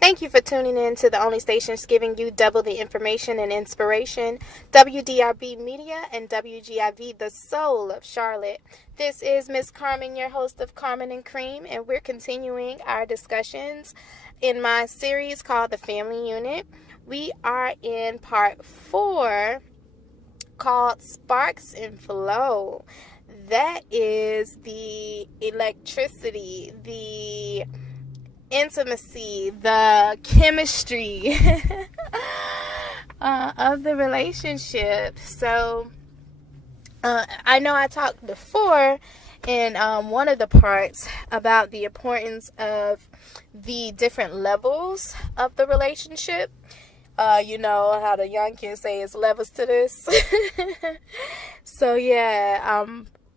Thank you for tuning in to the only stations giving you double the information and inspiration, WDRB Media and WGIV, the soul of Charlotte. This is Miss Carmen, your host of Carmen and Cream, and we're continuing our discussions in my series called The Family Unit. We are in part 4 called Sparks and Flow. That is the electricity, the intimacy, the chemistry of the relationship. So I know I talked before in one of the parts about the importance of the different levels of the relationship. You know how the young kids say it's levels to this. So yeah,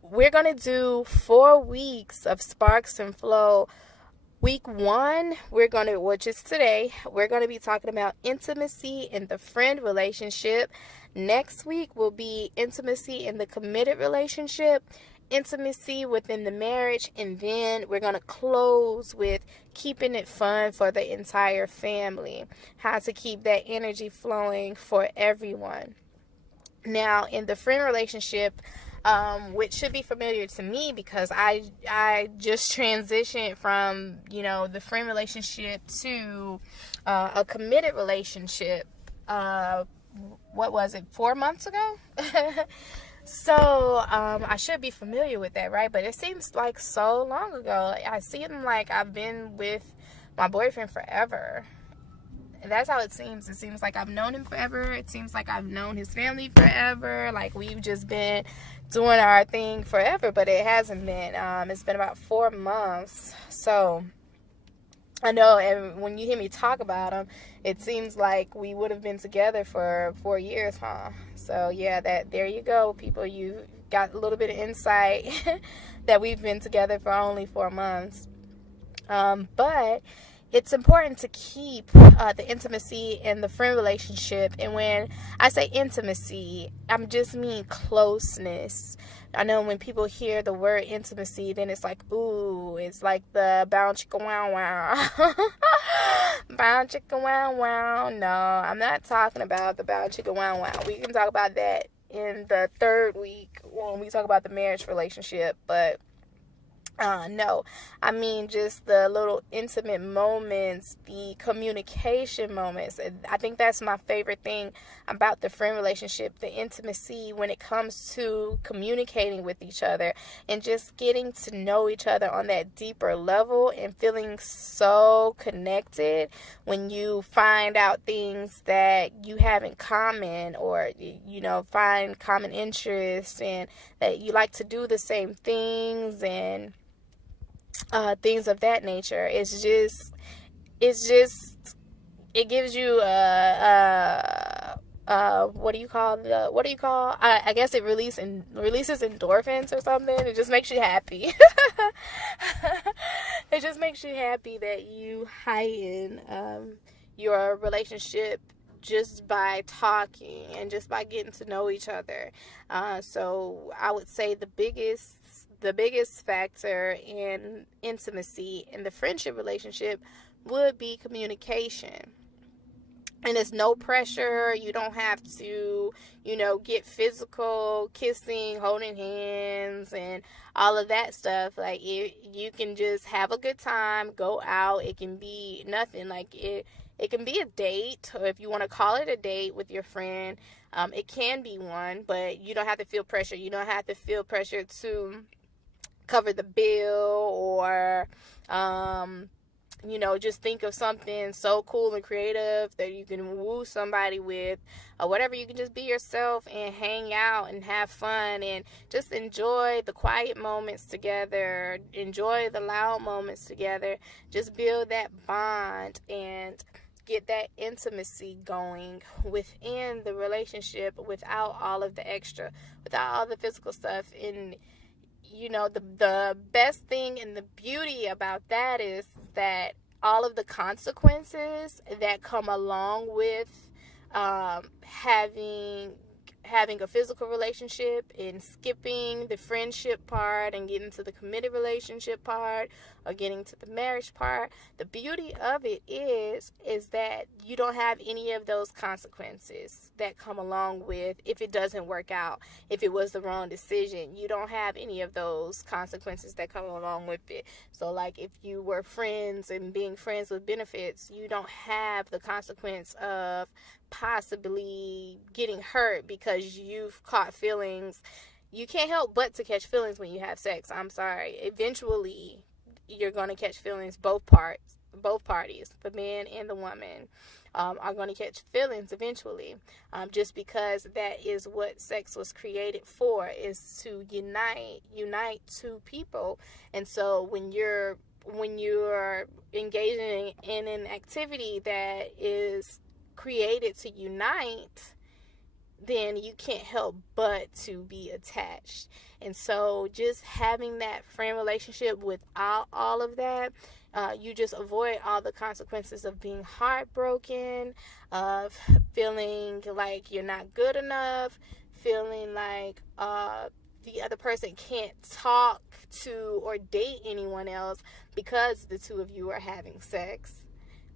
we're gonna do 4 weeks of Sparks and Flow. Week 1, which is today, we're going to be talking about intimacy in the friend relationship. Next week will be intimacy in the committed relationship, intimacy within the marriage, and then we're going to close with keeping it fun for the entire family. How to keep that energy flowing for everyone. Now, in the friend relationship, which should be familiar to me because I just transitioned from, the friend relationship to a committed relationship. What was it, 4 months ago? So I should be familiar with that, right? But it seems like so long ago. I seem like I've been with my boyfriend forever. And that's how it seems. It seems like I've known him forever. It seems like I've known his family forever. Like we've just been doing our thing forever, but it hasn't been. It's been about 4 months. So I know, and when you hear me talk about him, it seems like we would have been together for 4 years, huh? So yeah, there you go, people. You got a little bit of insight that we've been together for only 4 months. But it's important to keep the intimacy in the friend relationship. And when I say intimacy, I'm just mean closeness. I know when people hear the word intimacy, then it's like, ooh, it's like the bound chicka wow wow. Bound chicka wow wow. No, I'm not talking about the bound chicka wow wow. We can talk about that in the 3rd week when we talk about the marriage relationship. But no, I mean just the little intimate moments, the communication moments. I think that's my favorite thing about the friend relationship, the intimacy when it comes to communicating with each other and just getting to know each other on that deeper level and feeling so connected when you find out things that you have in common or, find common interests and that you like to do the same things and things of that nature. It gives you I guess it releases endorphins or something. It just makes you happy. It just makes you happy that you heighten your relationship just by talking and just by getting to know each other. So I would say the biggest factor in intimacy in the friendship relationship would be communication. And it's no pressure. You don't have to, get physical, kissing, holding hands, and all of that stuff. Like, you can just have a good time, go out. It can be nothing. Like, it can be a date, or if you want to call it a date with your friend, it can be one, but you don't have to feel pressure. You don't have to feel pressure to cover the bill or just think of something so cool and creative that you can woo somebody with or whatever. You can just be yourself and hang out and have fun and just enjoy the quiet moments together, enjoy the loud moments together, just build that bond and get that intimacy going within the relationship without all of the extra, without all the physical stuff. And the best thing and the beauty about that is that all of the consequences that come along with having a physical relationship and skipping the friendship part and getting to the committed relationship part or getting to the marriage part, the beauty of it is that you don't have any of those consequences that come along with if it doesn't work out, if it was the wrong decision. You don't have any of those consequences that come along with it. So like if you were friends and being friends with benefits, you don't have the consequence of possibly getting hurt because you've caught feelings. You can't help but to catch feelings when you have sex. I'm sorry. Eventually, you're going to catch feelings. Both parties, the man and the woman, are going to catch feelings eventually. Just because that is what sex was created for, is to unite two people. And so when you're engaging in an activity that is created to unite, then you can't help but to be attached. And so just having that friend relationship without all of that, you just avoid all the consequences of being heartbroken, of feeling like you're not good enough, feeling like the other person can't talk to or date anyone else because the two of you are having sex.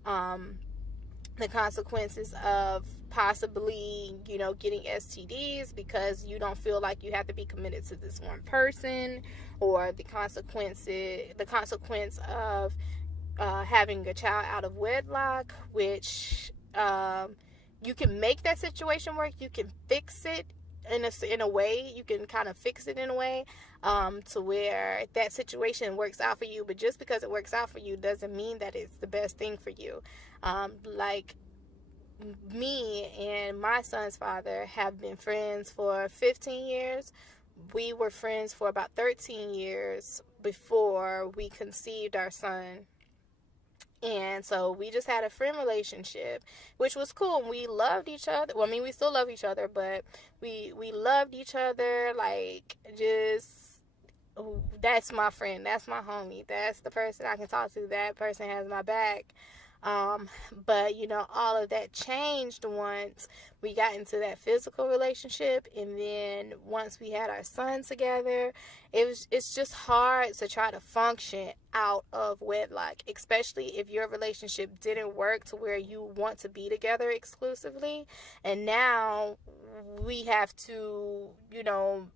The consequences of possibly, getting STDs because you don't feel like you have to be committed to this one person, or the consequence of having a child out of wedlock, which you can make that situation work. You can fix it in a way. You can kind of fix it in a way to where that situation works out for you. But just because it works out for you doesn't mean that it's the best thing for you. Like me and my son's father have been friends for 15 years. We were friends for about 13 years before we conceived our son. And so we just had a friend relationship, which was cool. We loved each other. Well, I mean, we still love each other, but we loved each other. like, just, that's my friend. That's my homie. That's the person I can talk to. That person has my back. But all of that changed once we got into that physical relationship, and then once we had our son together, it's just hard to try to function out of wedlock, especially if your relationship didn't work to where you want to be together exclusively. And now we have to,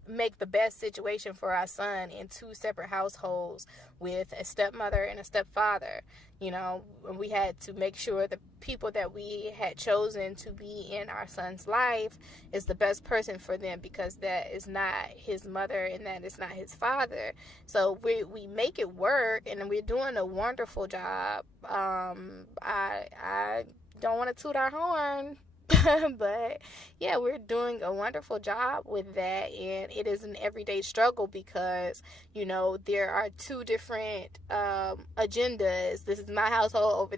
make the best situation for our son in two separate households with a stepmother and a stepfather. We had to make sure the people that we had chosen to be in our son's life is the best person for them, because that is not his mother and that is not his father. So we make it work, and we're doing a wonderful job. I don't want to toot our horn, but yeah, we're doing a wonderful job with that, and it is an everyday struggle because there are two different agendas. This is my household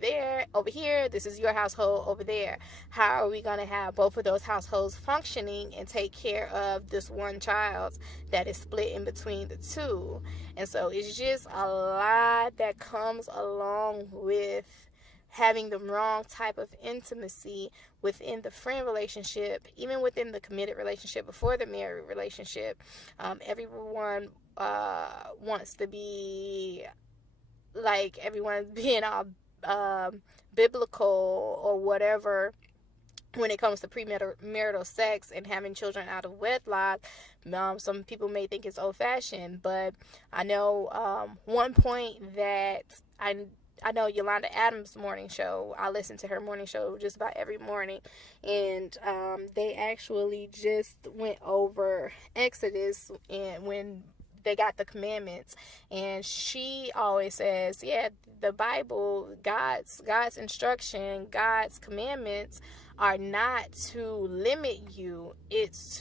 over here. This is your household over there. How are we going to have both of those households functioning and take care of this one child that is split in between the two? And so it's just a lot that comes along with having the wrong type of intimacy within the friend relationship, even within the committed relationship before the married relationship. Everyone wants to be like everyone's being all biblical or whatever when it comes to premarital sex and having children out of wedlock. Some people may think it's old-fashioned, but I know one point that I know Yolanda Adams' morning show. I listen to her morning show just about every morning. And they actually just went over Exodus and when they got the commandments. And she always says, yeah, the Bible, God's instruction, God's commandments are not to limit you. It's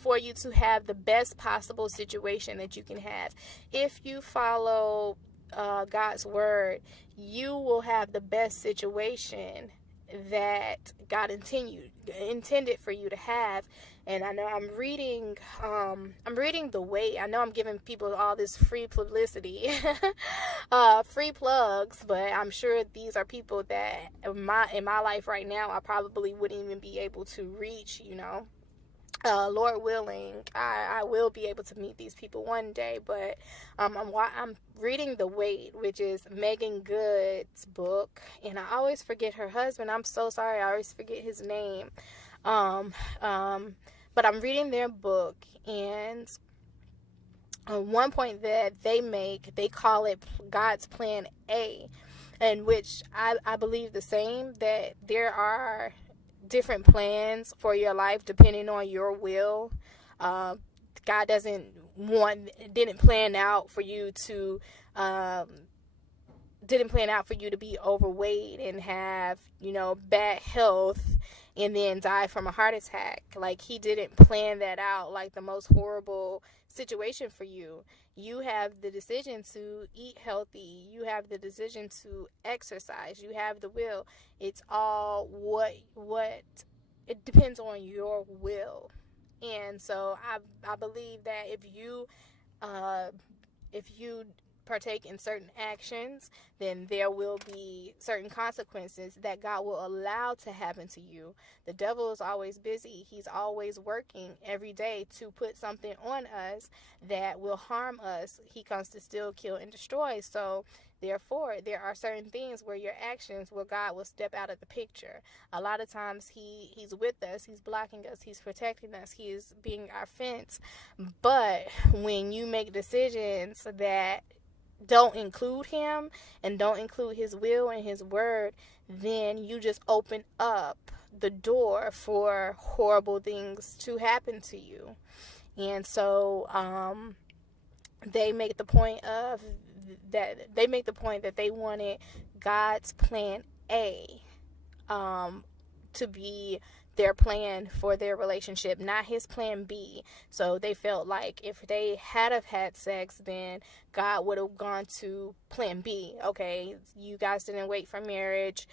for you to have the best possible situation that you can have. If you follow God's word, you will have the best situation that God intended for you to have. And I know I'm reading The Way. I know I'm giving people all this free publicity, free plugs, but I'm sure these are people that in my life right now I probably wouldn't even be able to reach, Lord willing, I will be able to meet these people one day. But I'm reading The Wait, which is Megan Good's book, and I always forget her husband. I'm so sorry, I always forget his name. Um, um, but I'm reading their book, and one point that they call it God's Plan A, in which I believe the same, that there are different plans for your life depending on your will. Uh, God didn't plan out for you to um, didn't plan out for you to be overweight and have, bad health and then die from a heart attack. Like, he didn't plan that out, like the most horrible situation for you. You have the decision to eat healthy. You have the decision to exercise. You have the will. It's all what it depends on your will. And so I believe that if you partake in certain actions, then there will be certain consequences that God will allow to happen to you. The devil is always busy. He's always working every day to put something on us that will harm us. He comes to steal, kill, and destroy. So therefore, there are certain things where your actions, where God will step out of the picture. A lot of times he's with us, he's blocking us, he's protecting us, he's being our fence. But when you make decisions that don't include him and don't include his will and his word, then you just open up the door for horrible things to happen to you. And so they make the point that they wanted God's plan A to be their plan for their relationship, not his plan B. So they felt like if they had sex, then God would have gone to plan B. Okay, you guys didn't wait for marriage.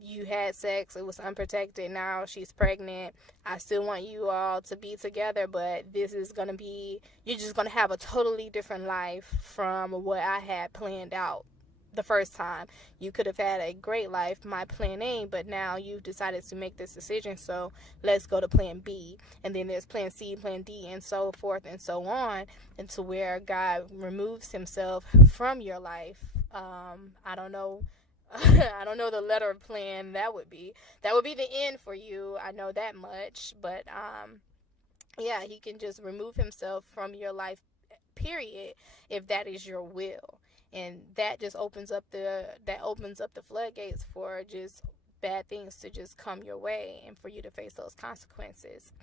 You had sex, it was unprotected, now she's pregnant. I still want you all to be together, but you're just going to have a totally different life from what I had planned out the first time. You could have had a great life, my plan A, but now you've decided to make this decision, so let's go to plan B. And then there's plan C, plan D, and so forth and so on, and to where God removes himself from your life. I don't know I don't know the letter of plan that would be. That would be the end for you. I know that much. But yeah, he can just remove himself from your life, period, if that is your will. And that just opens up the floodgates for just bad things to just come your way and for you to face those consequences.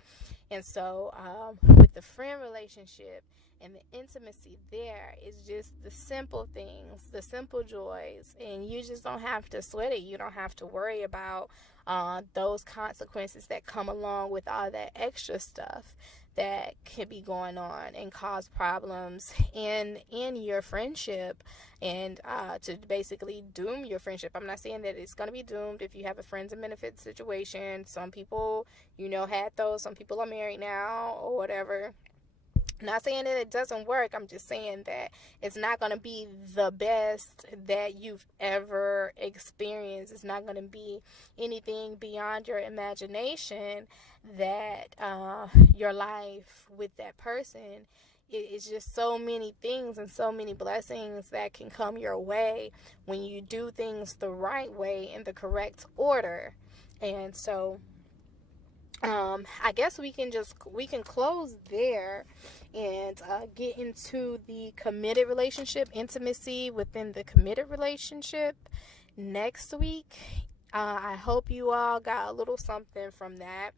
And so with the friend relationship and the intimacy, there is just the simple things, the simple joys, and you just don't have to sweat it. You don't have to worry about those consequences that come along with all that extra stuff that can be going on and cause problems in your friendship, and to basically doom your friendship. I'm not saying that it's going to be doomed if you have a friends and benefits situation. Some people, had those. Some people are married now or whatever. Not saying that it doesn't work. I'm just saying that it's not going to be the best that you've ever experienced. It's not going to be anything beyond your imagination. That your life with that person, it's just so many things and so many blessings that can come your way when you do things the right way in the correct order. And so I guess we can close there and get into the committed relationship, intimacy within the committed relationship next week. I hope you all got a little something from that.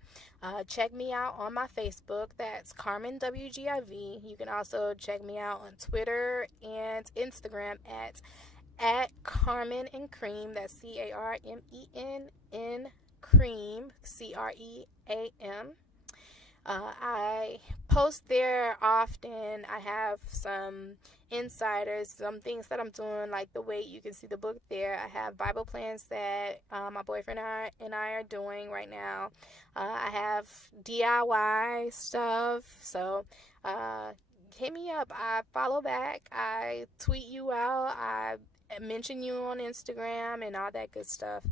Check me out on my Facebook. That's CarmenWGIV. You can also check me out on Twitter and Instagram at CarmenNCream. That's CarmenN Cream, CREAM. I post there often. I have some insiders, some things that I'm doing, like The Wait. You can see the book there. I have Bible plans that my boyfriend and I are doing right now. I have DIY stuff. So hit me up. I follow back. I tweet you out. I mention you on Instagram and all that good stuff.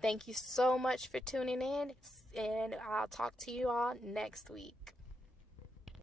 Thank you so much for tuning in, and I'll talk to you all next week.